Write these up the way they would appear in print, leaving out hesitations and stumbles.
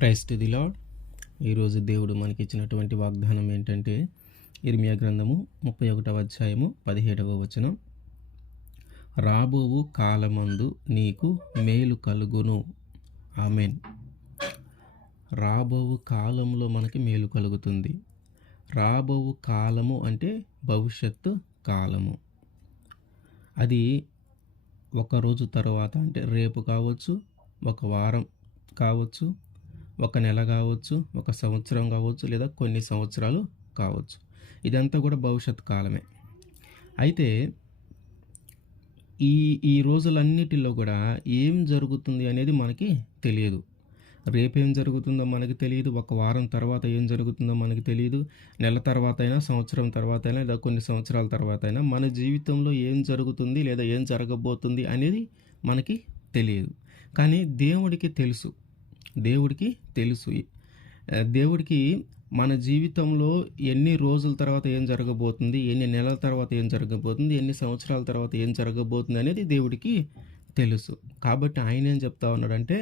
Praise to the lord. ఈరోజు దేవుడు మనకిచ్చినటువంటి వాగ్దానం ఏంటంటే ఇర్మియా గ్రంథము 31వ అధ్యాయము 17వ వచనం. రాబోవు కాలమందు నీకు మేలు కలుగును. ఆమెన్. రాబోవు కాలంలో మనకి మేలు కలుగుతుంది. రాబోవు కాలము అంటే భవిష్యత్తు కాలము. అది ఒక రోజు తర్వాత అంటే రేపు కావచ్చు, ఒక వారం కావచ్చు, ఒక నెల కావచ్చు, ఒక సంవత్సరం కావచ్చు, లేదా కొన్ని సంవత్సరాలు కావచ్చు. ఇదంతా కూడా భవిష్యత్ కాలమే. అయితే ఈ ఈ రోజులన్నిటిలో కూడా ఏం జరుగుతుంది అనేది మనకి తెలియదు. రేపేం జరుగుతుందో మనకి తెలియదు, ఒక వారం తర్వాత ఏం జరుగుతుందో మనకి తెలియదు, నెల తర్వాత అయినా, సంవత్సరం తర్వాత అయినా, లేదా కొన్ని సంవత్సరాల తర్వాత అయినా మన జీవితంలో ఏం జరుగుతుంది లేదా ఏం జరగబోతుంది అనేది మనకి తెలియదు. కానీ దేవుడికి తెలుసు. దేవుడికి మన జీవితంలో ఎన్ని రోజుల తర్వాత ఏం జరగబోతుంది, ఎన్ని నెలల తర్వాత ఏం జరగబోతుంది, ఎన్ని సంవత్సరాల తర్వాత ఏం జరగబోతుంది అనేది దేవుడికి తెలుసు. కాబట్టి ఆయన ఏం చెప్తా ఉన్నాడంటే,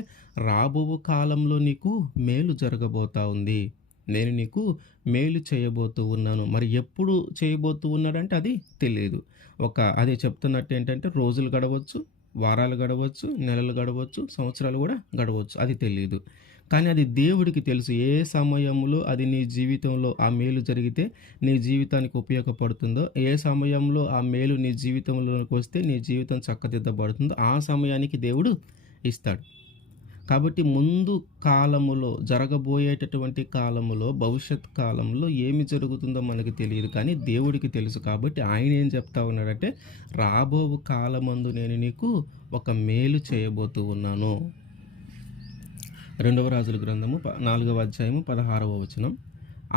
రాబోవు కాలంలో నీకు మేలు జరగబోతా ఉంది, నేను నీకు మేలు చేయబోతూ ఉన్నాను. మరి ఎప్పుడు చేయబోతూ ఉన్నాడంటే అది తెలియదు. అదే చెప్తున్నట్టు ఏంటంటే రోజులు గడవచ్చు, వారాలు గడవచ్చు, నెలలు గడవచ్చు, సంవత్సరాలు కూడా గడవచ్చు, అది తెలియదు. కానీ అది దేవుడికి తెలుసు. ఏ సమయంలో అది నీ జీవితంలో ఆ మేలు జరిగితే నీ జీవితానికి ఉపయోగపడుతుందో, ఏ సమయంలో ఆ మేలు నీ జీవితంలోకి వస్తే నీ జీవితం చక్కదిద్దబడుతుందో ఆ సమయానికి దేవుడు ఇస్తాడు. కాబట్టి ముందు కాలములో జరగబోయేటటువంటి కాలములో, భవిష్యత్ కాలంలో ఏమి జరుగుతుందో మనకు తెలియదు, కానీ దేవుడికి తెలుసు. కాబట్టి ఆయన ఏం చెప్తా ఉన్నాడంటే, రాబోవు కాలమందు నేను నీకు ఒక మేలు చేయబోతూ ఉన్నాను. 2వ రాజుల గ్రంథము 4వ అధ్యాయము 16వ వచనం.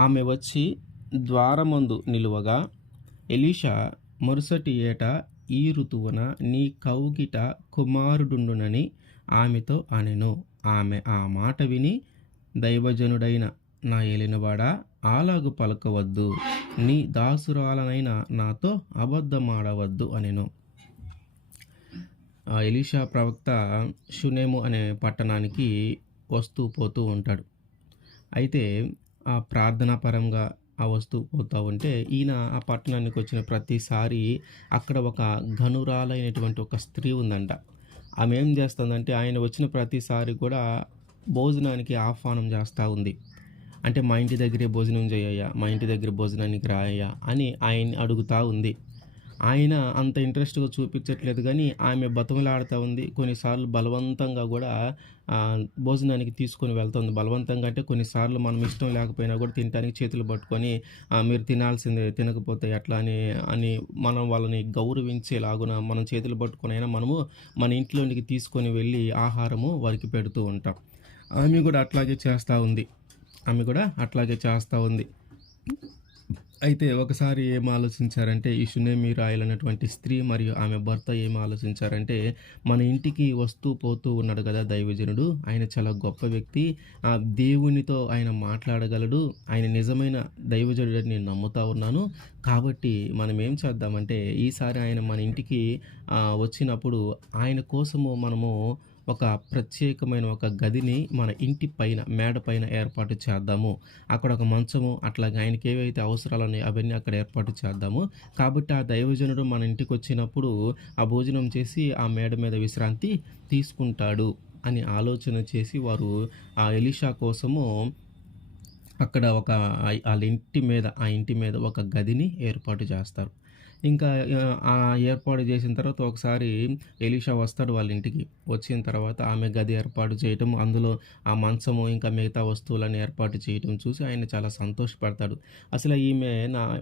ఆమె వచ్చి ద్వారమందు నిలువగా ఎలీషా మరుసటి ఏట ఈ ఋతువున నీ కౌగిట కుమారుడుండునని ఆమెతో అనెను. ఆమె ఆ మాట విని, దైవజనుడైన నా ఏలినవాడా, అలాగు పలకవద్దు, నీ దాసురాలనైన నాతో అబద్ధమాడవద్దు అనెను. ఎలీషా ప్రవక్త షునేము అనే పట్టణానికి వస్తూ పోతూ ఉంటాడు. అయితే ఆ ప్రార్థనా పరంగా ఆ వస్తూ పోతూ ఉంటే ఈయన ఆ పట్టణానికి వచ్చిన ప్రతిసారి అక్కడ ఒక ఘనురాలైనటువంటి ఒక స్త్రీ ఉందంట. ఆమె ఏం చేస్తుందంటే ఆయన వచ్చిన ప్రతిసారి కూడా భోజనానికి ఆహ్వానం చేస్తూ ఉంది. అంటే మా ఇంటి దగ్గరే భోజనం చేయయ్యా, మా ఇంటి దగ్గర భోజనానికి రాయ్యా అని ఆయన్ని అడుగుతూ ఉంది. ఆయన అంత ఇంట్రెస్ట్గా చూపించట్లేదు, కానీ ఆమె బతిమలాడుతూ ఉంది. కొన్నిసార్లు బలవంతంగా కూడా భోజనానికి తీసుకొని వెళ్తుంది. బలవంతంగా అంటే కొన్నిసార్లు మనం ఇష్టం లేకపోయినా కూడా తినడానికి చేతులు పట్టుకొని మీరు తినాల్సిందే, తినకపోతే ఎట్లా అని మనం వాళ్ళని గౌరవించేలాగున మనం చేతులు పట్టుకొని అయినా మనము మన ఇంట్లోనికి తీసుకొని వెళ్ళి ఆహారము వారికి పెడుతూ ఉంటాం. ఆమె కూడా అట్లాగే చేస్తూ ఉంది. అయితే ఒకసారి ఏం ఆలోచించారంటే, ఈ షునేమి రాయలైనటువంటి స్త్రీ మరియు ఆమె భర్త ఏం ఆలోచించారంటే, మన ఇంటికి వస్తూ పోతూ ఉన్నాడు కదా దైవజనుడు, ఆయన చాలా గొప్ప వ్యక్తి, దేవునితో ఆయన మాట్లాడగలడు, ఆయన నిజమైన దైవజనుడని నేను నమ్ముతా ఉన్నాను. కాబట్టి మనం ఏం చేద్దామంటే, ఈసారి ఆయన మన ఇంటికి వచ్చినప్పుడు ఆయన కోసము మనము ఒక ప్రత్యేకమైన ఒక గదిని మన ఇంటి పైన మేడ పైన ఏర్పాటు చేద్దాము. అక్కడ ఒక మంచము, అట్లాగే ఆయనకి ఏవైతే అవసరాలు ఉన్నాయో అవన్నీ అక్కడ ఏర్పాటు చేద్దాము. కాబట్టి ఆ దైవజనుడు మన ఇంటికి వచ్చినప్పుడు ఆ భోజనం చేసి ఆ మేడ మీద విశ్రాంతి తీసుకుంటాడు అని ఆలోచన చేసి వారు ఆ ఎలీషా కోసము అక్కడ ఆ ఇంటి మీద ఒక గదిని ఏర్పాటు చేస్తారు. ఇంకా ఆ ఏర్పాటు చేసిన తర్వాత ఒకసారి ఎలీషా వస్తాడు వాళ్ళ ఇంటికి. వచ్చిన తర్వాత ఆమె గది ఏర్పాటు చేయటం, అందులో ఆ మంచము ఇంకా మిగతా వస్తువులను ఏర్పాటు చేయటం చూసి ఆయన చాలా సంతోషపడతాడు. అసలు ఈమె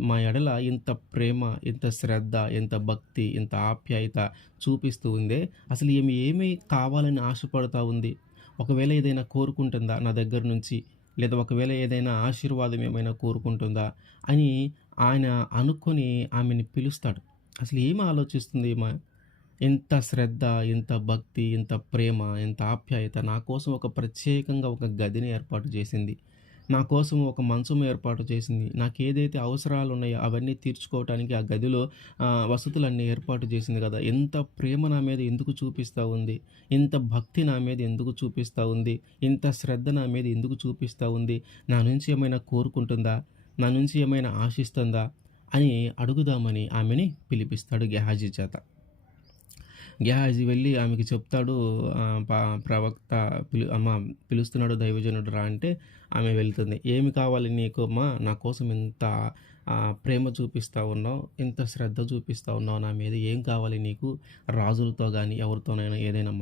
మా ఎడల ఇంత ప్రేమ, ఇంత శ్రద్ధ, ఇంత భక్తి, ఇంత ఆప్యాయత చూపిస్తూ ఉందే, అసలు ఈమె ఏమి కావాలని ఆశపడుతూ ఉంది, ఒకవేళ ఏదైనా కోరుకుంటుందా నా దగ్గర నుంచి, లేదా ఒకవేళ ఏదైనా ఆశీర్వాదం ఏమైనా కోరుకుంటుందా అని ఆయన అనుకొని ఆమెని పిలుస్తాడు. అసలు ఏమి ఆలోచిస్తుంది ఈమె? ఇంత శ్రద్ధ, ఇంత భక్తి, ఇంత ప్రేమ, ఇంత ఆప్యాయత, నా కోసం ఒక ప్రత్యేకంగా ఒక గదిని ఏర్పాటు చేసింది. నా కోసం ఒక మంచం ఏర్పాటు చేసింది. నాకేదైతే అవసరాలున్నాయో అవన్నీ తీర్చుకోవటానికి ఆ గదిలో వసతులన్నీ ఏర్పాటు చేసింది గదా! ఎంత ప్రేమ నా మీద ఎందుకు చూపిస్తా ఉంది? ఇంత భక్తి నా మీద ఎందుకు చూపిస్తా ఉంది? ఇంత శ్రద్ధ నా మీద ఎందుకు చూపిస్తా ఉంది? నా నుంచి ఏమైనా కోరుకుంటుందా? నా నుంచి ఏమైనా ఆశిస్తుందా? అని అడుగుదామని ఆమెని పిలిపిస్తాడు గెహాజీ చేత. గెహాజీ వెళ్ళి ఆమెకి చెప్తాడు. ఆహ్, ప ప్రవక్త అమ్మ పిలుస్తున్నాడు దైవజనుడు రా అంటే ఆమె వెళ్తుంది. "ఏమి కావాలి నీకు అమ్మా? నా కోసం ఇంత ప్రేమ చూపిస్తా ఉన్నావు, ఇంత శ్రద్ధ చూపిస్తా ఉన్నావు నా మీద. ఏం కావాలి నీకు? రాజులతో గాని, ఎవరితోనైనా ఏదైనా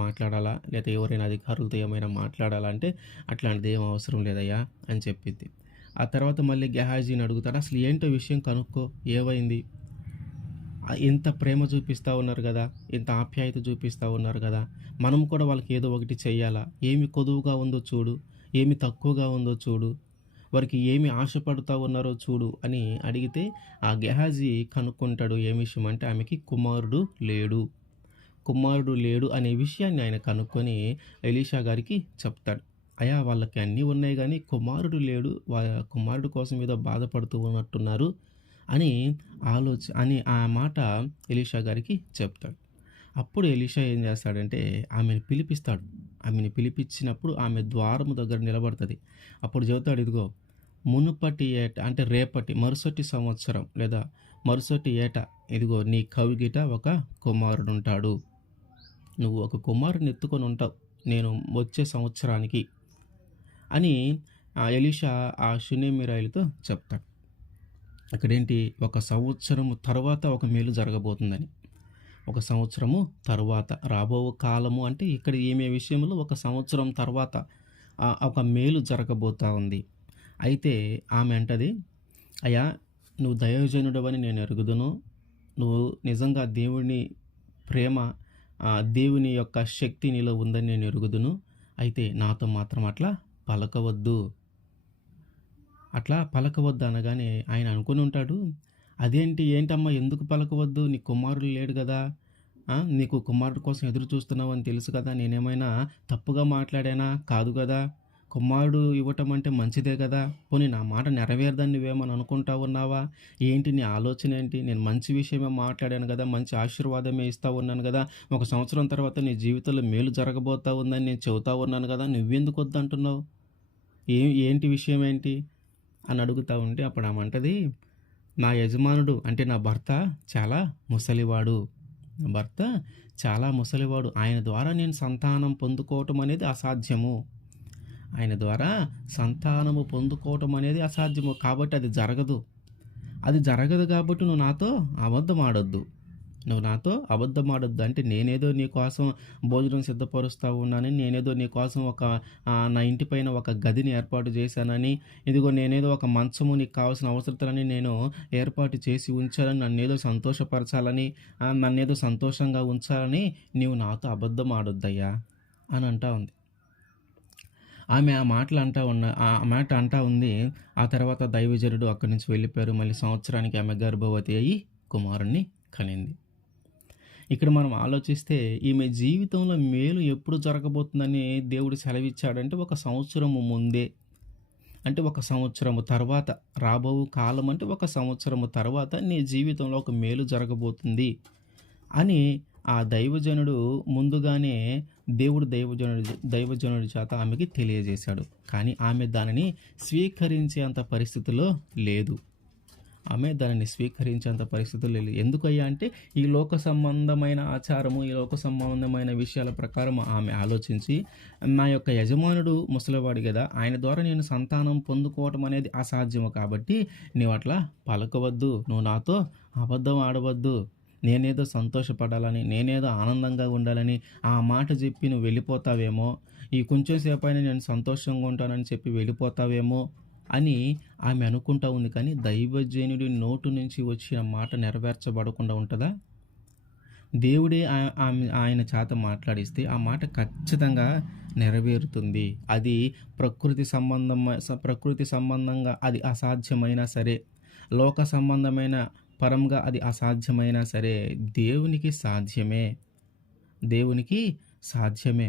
మాట్లాడాలా? లేతే ఎవరైనా అధికారులతో ఏమైనా మాట్లాడాలా?" అంటే, "అట్లాంటిది ఏం అవసరం లేదయ్యా" అని చెప్పిద్ది. ఆ తర్వాత మళ్ళీ గెహాజీని అడుగుతాడు. "అసలు ఏంటో విషయం కనుక్కో. ఏమైంది?" ఇంత ప్రేమ చూపిస్తా ఉన్నారు గదా! ఇంత ఆప్యాయత చూపిస్తా ఉన్నారు గదా! మనం కూడా వాళ్ళకి ఏదో ఒకటి చెయ్యాలా? ఏమి కొదువుగా ఉందో చూడు. ఏమి తక్కువగా ఉందో చూడు. వారికి ఏమి ఆశపడుతా ఉన్నారో చూడు అని అడిగితే, ఆ గెహాజీ కనుక్కుంటాడు. ఏం విషయం అంటే ఆమెకి కుమారుడు లేడు. కుమారుడు లేడు అనే విషయాన్ని ఆయన కనుక్కొని ఎలీషా గారికి చెప్తాడు. అయ్యా, వాళ్ళకి అన్నీ ఉన్నాయి గానీ కుమారుడు లేడు. కుమారుడు కోసం ఏదో బాధపడుతూ ఉన్నట్టున్నారు అని అని ఆ మాట ఎలీషా గారికి చెప్తాడు. అప్పుడు ఎలీషా ఏం చేస్తాడంటే ఆమెను పిలిపిస్తాడు. ఆమెని పిలిపించినప్పుడు ఆమె ద్వారము దగ్గర నిలబడతది. అప్పుడు చెబుతాడు, ఇదిగో మునుపటి ఏట అంటే రేపటి మరుసటి సంవత్సరం లేదా మరుసటి ఏట ఇదిగో నీ కవిగిట ఒక కుమారుడుంటాడు. నువ్వు ఒక కుమారుడిని ఎత్తుకొని ఉంటావు నేను వచ్చే సంవత్సరానికి అని ఎలీషా ఆ షూనేమీరాయిలతో చెప్తాడు. అక్కడేంటి ఒక సంవత్సరము తర్వాత ఒక మేలు జరగబోతుందని. ఒక సంవత్సరము తరువాత రాబో కాలము అంటే ఇక్కడ ఈమె విషయంలో ఒక సంవత్సరం తర్వాత ఒక మేలు జరగబోతా ఉంది. అయితే ఆమె అంటది, అయ్యా, నువ్వు దైవజనుడవని నేను ఎరుగుదును. నువ్వు నిజంగా దేవుని ప్రేమ దేవుని యొక్క శక్తి నీలో ఉందని నేను ఎరుగుదును. అయితే నాతో మాత్రం అట్లా పలకవద్దు. అట్లా పలకవద్దు అనగానే ఆయన అనుకుని ఉంటాడు. అదేంటి ఏంటమ్మా ఎందుకు పలకవద్దు? నీ కుమారుడు లేడు గదా! నీకు కుమారుడు కోసం ఎదురు చూస్తున్నావని తెలుసు కదా! నేనేమైనా తప్పుగా మాట్లాడానా? కాదు గదా! కుమారుడు ఇవ్వటం అంటే మంచిదే గదా! పోనీ నా మాట నెరవేరదని నువ్వేమని అనుకుంటా ఉన్నావా? ఏంటి నీ ఆలోచన ఏంటి? నేను మంచి విషయమే మాట్లాడాను గదా! మంచి ఆశీర్వాదమే ఇస్తా ఉన్నాను గదా! ఒక సంవత్సరం తర్వాత నీ జీవితంలో మేలు జరగబోతా ఉందని నేను చెబుతా ఉన్నాను గదా! నువ్వెందుకు వద్దంటున్నావు? ఏంటి విషయం ఏంటి? అని అడుగుతా ఉంటే అప్పుడు ఆమంటది, నా యజమానుడు అంటే నా భర్త చాలా ముసలివాడు. నా భర్త చాలా ముసలివాడు. ఆయన ద్వారా నేను సంతానం పొందుకోవటం అనేది అసాధ్యము. ఆయన ద్వారా సంతానము పొందుకోవటం అనేది అసాధ్యము. కాబట్టి అది జరగదు. అది జరగదు కాబట్టి నువ్వు నాతో అబద్ధం ఆడొద్దు. నువ్వు నాతో అబద్ధం ఆడొద్దు. అంటే నేనేదో నీ కోసం భోజనం సిద్ధపరుస్తా ఉన్నానని, నేనేదో నీ కోసం నా ఇంటి పైన ఒక గదిని ఏర్పాటు చేశానని, ఇదిగో నేనేదో ఒక మంచము నీకు కావాల్సిన అవసరతలని నేను ఏర్పాటు చేసి ఉంచాలని, నన్నేదో సంతోషపరచాలని, నన్నేదో సంతోషంగా ఉంచాలని నీవు నాతో అబద్ధం ఆడొద్దయ్యా అని అంటా ఉంది. ఆమె ఆ మాట అంటా ఉంది. ఆ తర్వాత దైవజనుడు అక్కడి నుంచి వెళ్ళిపోయారు. మళ్ళీ సంవత్సరానికి ఆమె గర్భవతి అయ్యి కుమారుణ్ణి కనింది. ఇక్కడ మనం ఆలోచిస్తే ఈమె జీవితంలో మేలు ఎప్పుడు జరగబోతుందని దేవుడు సెలవిచ్చాడంటే ఒక సంవత్సరము ముందే. అంటే ఒక సంవత్సరము తర్వాత రాబో కాలం అంటే ఒక సంవత్సరము తర్వాత నీ జీవితంలో ఒక మేలు జరగబోతుంది అని ఆ దైవజనుడు ముందుగానే దైవజనుడి చేత ఆమెకి తెలియజేశాడు. కానీ ఆమె దానిని స్వీకరించేంత పరిస్థితిలో లేదు. ఆమె దానిని స్వీకరించేంత పరిస్థితులు లేదు. ఎందుకయ్యా అంటే ఈ లోక సంబంధమైన ఆచారము, ఈ లోక సంబంధమైన విషయాల ప్రకారం ఆమె ఆలోచించి, నా యొక్క యజమానుడు ముసలివాడు గదా! ఆయన ద్వారా నేను సంతానం పొందుకోవటం అనేది అసాధ్యము కాబట్టి నీవు అట్లా పలకవద్దు. నువ్వు నాతో అబద్ధం ఆడవద్దు. నేనేదో సంతోషపడాలని, నేనేదో ఆనందంగా ఉండాలని ఆ మాట చెప్పి నువ్వు వెళ్ళిపోతావేమో, ఈ కొంచెం సేపైనా నేను సంతోషంగా ఉంటానని చెప్పి వెళ్ళిపోతావేమో అని ఆమె అనుకుంటా ఉంది. కానీ దైవజనుడి నోటు నుంచి వచ్చిన మాట నెరవేర్చబడకుండా ఉంటుందా? దేవుడే ఆయన చేత మాట్లాడిస్తే ఆ మాట ఖచ్చితంగా నెరవేరుతుంది. అది ప్రకృతి సంబంధంగా అది అసాధ్యమైనా సరే, లోక సంబంధమైన పరంగా అది అసాధ్యమైనా సరే, దేవునికి సాధ్యమే. దేవునికి సాధ్యమే.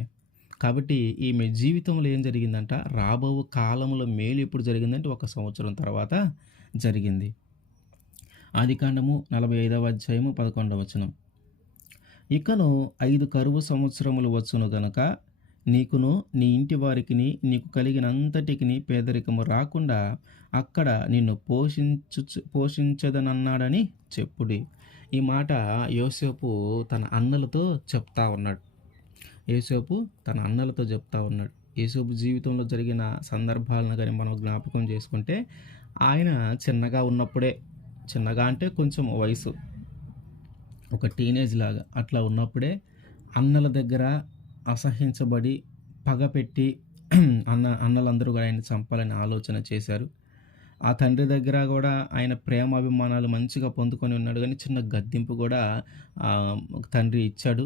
కాబట్టి ఈమె జీవితంలో ఏం జరిగిందంట, రాబోవు కాలంలో మేలు ఎప్పుడు జరిగిందంటే, ఒక సంవత్సరం తర్వాత జరిగింది. ఆదికాండము 45వ అధ్యాయము 11వ వచనం. ఇకను 5 కరువు సంవత్సరములు వచ్చును గనక నీకును నీ ఇంటి వారికిని నీకు కలిగినంతటికిని పేదరికము రాకుండా అక్కడ నిన్ను పోషించదనన్నాడని చెప్పుడి. ఈ మాట యోసేపు తన అన్నలతో చెప్తా ఉన్నాడు. యోసేపు తన అన్నలతో చెప్తా ఉన్నాడు. యోసేపు జీవితంలో జరిగిన సందర్భాలను కానీ మనం జ్ఞాపకం చేసుకుంటే, ఆయన చిన్నగా ఉన్నప్పుడే, చిన్నగా అంటే కొంచెం వయసు, ఒక టీనేజ్ లాగా అట్లా ఉన్నప్పుడే అన్నల దగ్గర అసహించబడి పగపెట్టి అన్నలందరూ కూడా ఆయన చంపాలని ఆలోచన చేశారు. ఆ తండ్రి దగ్గర కూడా ఆయన ప్రేమ అభిమానాలు మంచిగా పొందుకొని ఉన్నాడు, కానీ చిన్న గద్దింపు కూడా తండ్రి ఇచ్చాడు.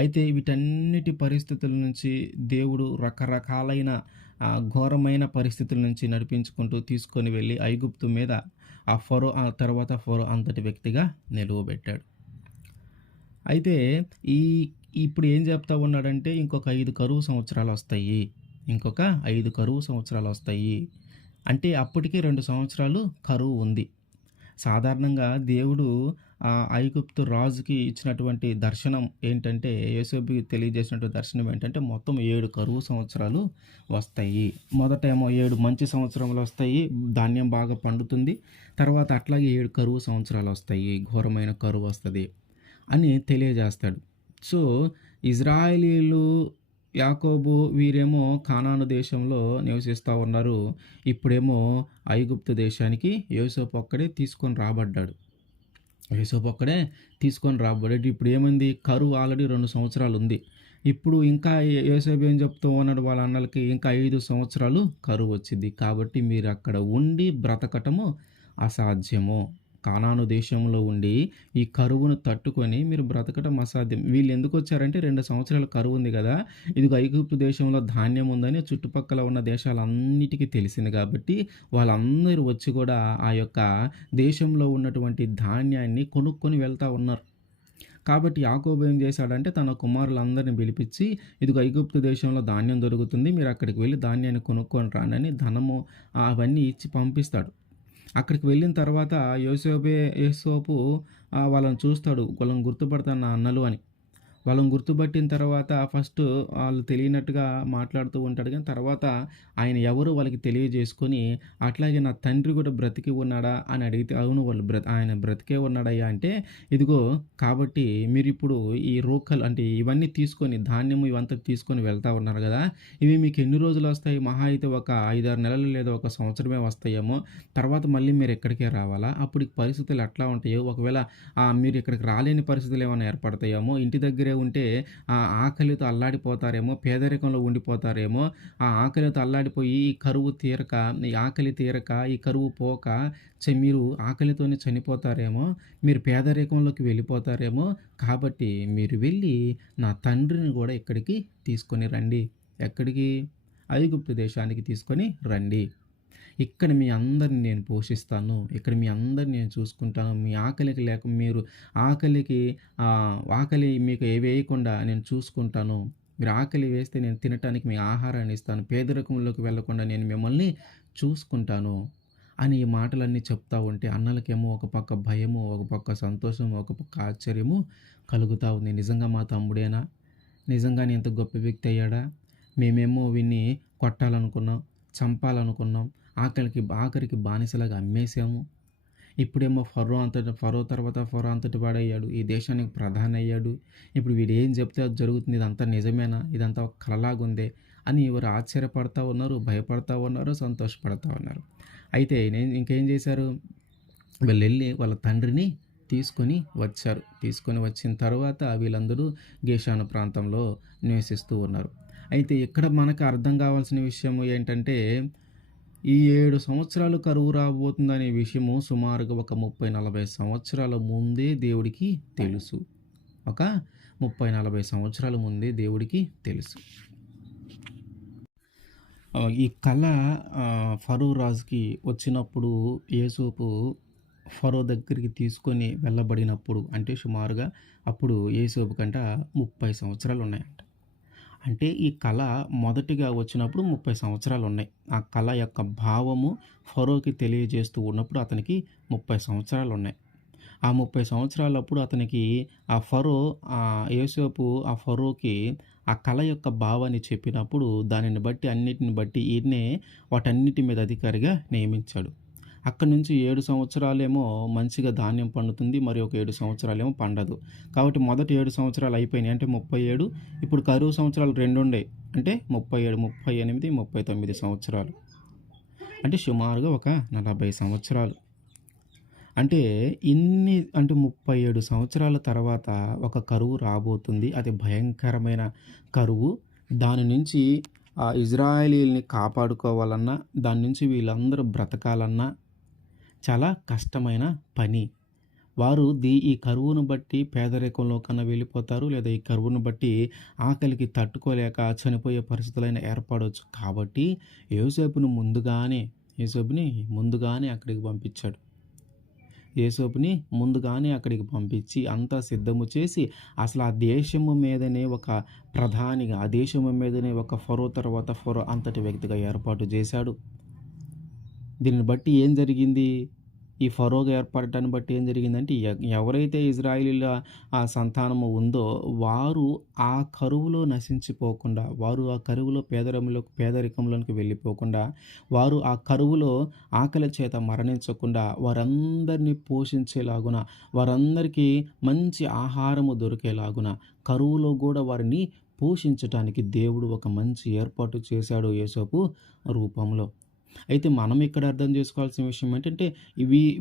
అయితే వీటన్నిటి పరిస్థితుల నుంచి దేవుడు రకరకాలైన ఘోరమైన పరిస్థితుల నుంచి నడిపించుకుంటూ తీసుకొని వెళ్ళి ఐగుప్తు మీద ఆ తర్వాత ఫరో అంతటి వ్యక్తిగా నిలువబెట్టాడు. అయితే ఈ ఇప్పుడు ఏం చెప్తా ఉన్నాడంటే, ఇంకొక 5 కరువు సంవత్సరాలు వస్తాయి, ఇంకొక 5 కరువు సంవత్సరాలు వస్తాయి అంటే అప్పటికే 2 సంవత్సరాలు కరువు ఉంది. సాధారణంగా దేవుడు ఐగుప్తు రాజుకి ఇచ్చినటువంటి దర్శనం ఏంటంటే, యోసేపుకి తెలియజేసినటువంటి దర్శనం ఏంటంటే, మొత్తం 7 కరువు సంవత్సరాలు వస్తాయి. మొదట ఏమో 7 మంచి సంవత్సరములు వస్తాయి, ధాన్యం బాగా పండుతుంది. తర్వాత అట్లాగే 7 కరువు సంవత్సరాలు వస్తాయి, ఘోరమైన కరువు వస్తుంది అని తెలియజేస్తాడు. సో ఇజ్రాయేలీలు, యాకోబు వీరేమో కానాను దేశంలో నివసిస్తూ ఉన్నారు. ఇప్పుడేమో ఐగుప్తు దేశానికి యోసేపు ఒక్కడే తీసుకొని రాబడ్డాడు. ఇప్పుడు ఏమైంది, కరువు ఆల్రెడీ 2 సంవత్సరాలు ఉంది. ఇప్పుడు ఇంకా యోసేపు ఏం చెప్తూ ఉన్నాడు వాళ్ళ అన్నలకి, ఇంకా 5 సంవత్సరాలు కరువు వచ్చింది, కాబట్టి మీరు అక్కడ ఉండి బ్రతకటము అసాధ్యము. కానాను దేశంలో ఉండి ఈ కరువును తట్టుకొని మీరు బ్రతకటం అసాధ్యం. వీళ్ళు ఎందుకు వచ్చారంటే, 2 సంవత్సరాల కరువు ఉంది కదా, ఇదిగో ఐగుప్తు దేశంలో ధాన్యం ఉందని చుట్టుపక్కల ఉన్న దేశాలన్నిటికీ తెలిసింది కాబట్టి వాళ్ళందరూ వచ్చి కూడా ఆ యొక్క దేశంలో ఉన్నటువంటి ధాన్యాన్ని కొనుక్కొని వెళ్తూ ఉన్నారు. కాబట్టి యాకోబు ఏం చేశాడంటే, తన కుమారులందరిని పిలిపించి, ఇదిగో ఐగుప్తు దేశంలో ధాన్యం దొరుకుతుంది, మీరు అక్కడికి వెళ్ళి ధాన్యాన్ని కొనుక్కొని రాండి, ధనము అవన్నీ ఇచ్చి పంపిస్తాడు. అక్కడికి వెళ్ళిన తర్వాత యోసేపు వాళ్ళని చూస్తాడు, వాళ్ళని గుర్తుపడతాను నా అన్నలు అని. వాళ్ళని గుర్తుపట్టిన తర్వాత ఫస్ట్ వాళ్ళు తెలియనట్టుగా మాట్లాడుతూ ఉంటాడు, కానీ తర్వాత ఆయన ఎవరు వాళ్ళకి తెలియజేసుకొని, అట్లాగే నా తండ్రి కూడా బ్రతికి ఉన్నాడా అని అడిగితే, అవును వాళ్ళు ఆయన బ్రతికే ఉన్నాడయ్యా అంటే, ఇదిగో కాబట్టి మీరు ఇప్పుడు ఈ రోకలు అంటే ఇవన్నీ తీసుకొని, ధాన్యము ఇవంతా తీసుకొని వెళ్తా ఉన్నారు కదా, ఇవి మీకు ఎన్ని రోజులు వస్తాయి, మహా అయితే ఒక 5-6 నెలలు లేదా ఒక సంవత్సరమే వస్తాయేమో, తర్వాత మళ్ళీ మీరు ఎక్కడికే రావాలా, అప్పుడు పరిస్థితులు ఎట్లా ఉంటాయో, ఒకవేళ మీరు ఇక్కడికి రాలేని పరిస్థితులు ఏమైనా ఏర్పడతాయేమో, ఇంటి దగ్గరే ఉంటే ఆకలితో అల్లాడిపోతారేమో, పేదరికంలో ఉండిపోతారేమో, ఆ ఆకలితో అల్లాడిపోయి ఈ కరువు తీరక, ఈ ఆకలి తీరక, ఈ కరువు పోక మీరు ఆకలితోనే చనిపోతారేమో, మీరు పేదరికంలోకి వెళ్ళిపోతారేమో, కాబట్టి మీరు వెళ్ళి నా తండ్రిని కూడా ఇక్కడికి తీసుకొని రండి. ఎక్కడికి? ఐగుప్తు దేశానికి తీసుకొని రండి. ఇక్కడ మీ అందరిని నేను పోషిస్తాను, ఇక్కడ మీ అందరిని నేను చూసుకుంటాను, మీ ఆకలికి మీరు ఆకలి మీకు వేయకుండా నేను చూసుకుంటాను, మీరు ఆకలి వేస్తే నేను తినటానికి మీ ఆహారాన్ని ఇస్తాను, పేదరికంలోకి వెళ్ళకుండా నేను మిమ్మల్ని చూసుకుంటాను అని ఈ మాటలన్నీ చెప్తా ఉంటే, అన్నలకేమో ఒక పక్క భయము, ఒక పక్క సంతోషము, ఒక పక్క ఆశ్చర్యము కలుగుతూ ఉంది. నిజంగా మా తమ్ముడేనా? నిజంగానే ఇంత గొప్ప వ్యక్తి అయ్యాడా? మేమేమో వీన్ని కొట్టాలనుకున్నాం, చంపాలనుకున్నాం, ఆఖరికి బానిసలాగా అమ్మేసాము. ఇప్పుడేమో ఫరో తర్వాత ఫరో అంతటి వాడయ్యాడు, ఈ దేశానికి ప్రధాని అయ్యాడు. ఇప్పుడు వీడు ఏం చెప్తే అది జరుగుతుంది, ఇదంతా నిజమేనా, ఇదంతా ఒక కలలాగుందే అని ఎవరు ఆశ్చర్యపడతా ఉన్నారు, భయపడతా ఉన్నారు, సంతోషపడతా ఉన్నారు. అయితే ఇంకేం చేశారు, వీళ్ళు వెళ్ళి వాళ్ళ తండ్రిని తీసుకొని వచ్చారు. తీసుకొని వచ్చిన తర్వాత వీళ్ళందరూ గేషాను ప్రాంతంలో నివసిస్తూ ఉన్నారు. అయితే ఇక్కడ మనకు అర్థం కావాల్సిన విషయం ఏంటంటే, ఈ 7 సంవత్సరాలు కరువు రాబోతుందనే విషయము సుమారుగా ఒక 30-40 సంవత్సరాల ముందే దేవుడికి తెలుసు. ఒక 30-40 సంవత్సరాల ముందే దేవుడికి తెలుసు. ఈ కళ ఫరో రాజుకి వచ్చినప్పుడు, యోసేపు ఫరో దగ్గరికి తీసుకొని వెళ్ళబడినప్పుడు, అంటే సుమారుగా అప్పుడు యోసేపు కంట 30 సంవత్సరాలు ఉన్నాయంట. అంటే ఈ కళ మొదటిగా వచ్చినప్పుడు 30 సంవత్సరాలున్నాయి. ఆ కళ యొక్క భావము ఫరోకి తెలియజేస్తూ ఉన్నప్పుడు అతనికి 30 సంవత్సరాలున్నాయి. ఆ 30 సంవత్సరాలప్పుడు అతనికి ఆ ఫరో యోసేపు ఆ ఫరోకి ఆ కళ యొక్క భావాన్ని చెప్పినప్పుడు దానిని బట్టి అన్నిటిని బట్టి ఈయన్నే వాటన్నిటి మీద అధికారిగా నియమించాడు. అక్కడి నుంచి 7 సంవత్సరాలేమో మంచిగా ధాన్యం పండుతుంది. మరి ఒక 7 సంవత్సరాలేమో పండదు. కాబట్టి మొదటి 7 సంవత్సరాలు అయిపోయినాయి. అంటే 37. ఇప్పుడు కరువు సంవత్సరాలు 2 ఉండేయి. అంటే 37, 38, 39 సంవత్సరాలు. అంటే సుమారుగా ఒక 40 సంవత్సరాలు. అంటే అంటే 37 సంవత్సరాల తర్వాత ఒక కరువు రాబోతుంది. అది భయంకరమైన కరువు. దాని నుంచి ఇజ్రాయేలీయుల్ని కాపాడుకోవాలన్నా, దాని నుంచి వీళ్ళందరూ బ్రతకాలన్నా చాలా కష్టమైన పని. వారు ఈ కరువును బట్టి పేదరికంలో కన్నా వెళ్ళిపోతారు. లేదా ఈ కరువును బట్టి ఆకలికి తట్టుకోలేక చనిపోయే పరిస్థితులైనా ఏర్పడవచ్చు. కాబట్టి యోసేపుని ముందుగానే అక్కడికి పంపించాడు. యోసేపుని ముందుగానే అక్కడికి పంపించి అంతా సిద్ధము చేసి అసలు ఆ దేశము మీదనే ఒక ప్రధానిగా, ఆ దేశము మీదనే ఒక ఫరో తర్వాత ఫరో అంతటి వ్యక్తిగా ఏర్పాటు చేశాడు. దీనిని బట్టి ఏం జరిగింది? ఈ ఫరోగా ఏర్పడటాన్ని బట్టి ఏం జరిగిందంటే ఎవరైతే ఇజ్రాయేలీల ఆ సంతానము ఉందో వారు ఆ కరువులో నశించిపోకుండా, వారు ఆ కరువులో పేదరికంలోనికి వెళ్ళిపోకుండా, వారు ఆ కరువులో ఆకలి చేత మరణించకుండా వారందరినీ పోషించేలాగున, వారందరికీ మంచి ఆహారము దొరికేలాగున, కరువులో కూడా వారిని పోషించటానికి దేవుడు ఒక మంచి ఏర్పాటు చేశాడు యోసేపు రూపంలో. అయితే మనం ఇక్కడ అర్థం చేసుకోవాల్సిన విషయం ఏంటంటే,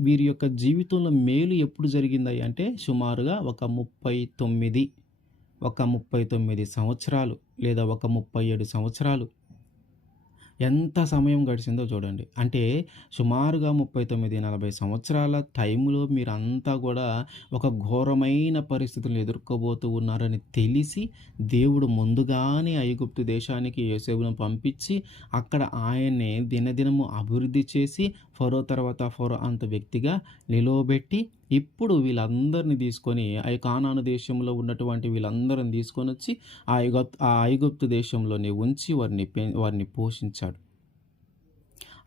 వీరి యొక్క జీవితంలో మేలు ఎప్పుడు జరిగిందయ్యా అంటే సుమారుగా ఒక 39 సంవత్సరాలు లేదా ఒక 37 సంవత్సరాలు. ఎంత సమయం గడిచిందో చూడండి. అంటే సుమారుగా 39, 40 సంవత్సరాల టైంలో మీరంతా కూడా ఒక ఘోరమైన పరిస్థితులను ఎదుర్కోబోతూ ఉన్నారని తెలిసి దేవుడు ముందుగానే ఐగుప్తు దేశానికి యోసేపును పంపించి అక్కడ ఆయన్ని దినదినము అభివృద్ధి చేసి ఫరో తర్వాత ఫరో అంత వ్యక్తిగా నిలవబెట్టి ఇప్పుడు వీళ్ళందరిని తీసుకొని కానాను దేశంలో ఉన్నటువంటి వీళ్ళందరిని తీసుకొని వచ్చి ఆ ఐగుప్తు దేశంలోనే ఉంచి వారిని పోషించాడు.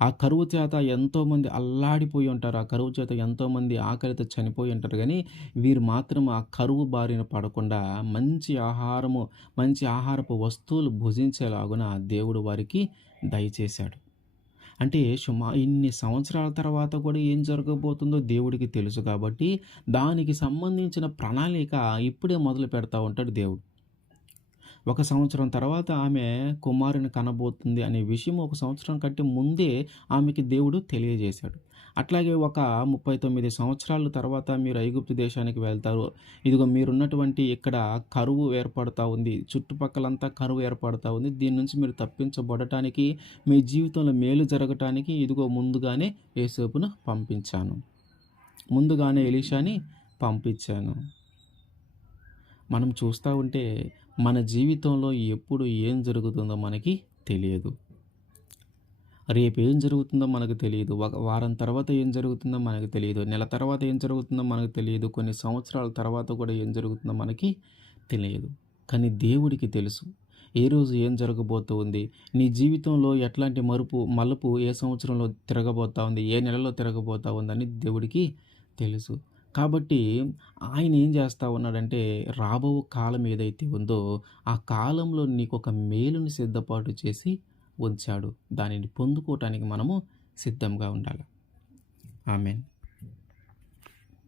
ఆ కరువు చేత ఎంతోమంది అల్లాడిపోయి ఉంటారు. ఆ కరువు చేత ఎంతోమంది ఆకలితో చనిపోయి ఉంటారు. కానీ వీరు మాత్రం ఆ కరువు బారిన పడకుండా మంచి ఆహారపు వస్తువులు భుజించేలాగున దేవుడు వారికి దయచేశాడు. అంటే ఇన్ని సంవత్సరాల తర్వాత కూడా ఏం జరగబోతుందో దేవుడికి తెలుసు కాబట్టి దానికి సంబంధించిన ప్రణాళిక ఇప్పుడే మొదలు పెడతా ఉంటాడు దేవుడు. 1 సంవత్సరం తర్వాత ఆమె కుమారుని కనబోతుంది అనే విషయం 1 సంవత్సరం కంటే ముందే ఆమెకి దేవుడు తెలియజేశాడు. అట్లాగే ఒక 39 సంవత్సరాల తర్వాత మీరు ఐగుప్తు దేశానికి వెళ్తారు. ఇదిగో మీరున్నటువంటి ఇక్కడ కరువు ఏర్పడతా ఉంది. చుట్టుపక్కలంతా కరువు ఏర్పడతా ఉంది. దీని నుంచి మీరు తప్పించబడటానికి, మీ జీవితంలో మేలు జరగటానికి ఇదిగో ముందుగానే యోసేపును పంపించాను. ముందుగానే ఎలీషాని పంపించాను. మనం చూస్తూ ఉంటే మన జీవితంలో ఎప్పుడు ఏం జరుగుతుందో మనకి తెలియదు. రేపు ఏం జరుగుతుందో మనకు తెలియదు. ఒక వారం తర్వాత ఏం జరుగుతుందో మనకు తెలియదు. నెల తర్వాత ఏం జరుగుతుందో మనకు తెలియదు. కొన్ని సంవత్సరాల తర్వాత కూడా ఏం జరుగుతుందో మనకి తెలియదు. కానీ దేవుడికి తెలుసు ఏ రోజు ఏం జరగబోతూ ఉంది, నీ జీవితంలో ఎట్లాంటి మలుపు ఏ సంవత్సరంలో తిరగబోతా ఉంది, ఏ నెలలో తిరగబోతా ఉందని దేవుడికి తెలుసు. కాబట్టి ఆయన ఏం చేస్తా ఉన్నాడంటే రాబో కాలం ఏదైతే ఉందో ఆ కాలంలో నీకు ఒక మేలుని సిద్ధపాటు చేసి ఉంచాడు. దానిని పొందుకోవటానికి మనము సిద్ధంగా ఉండాలి. ఆమేన్.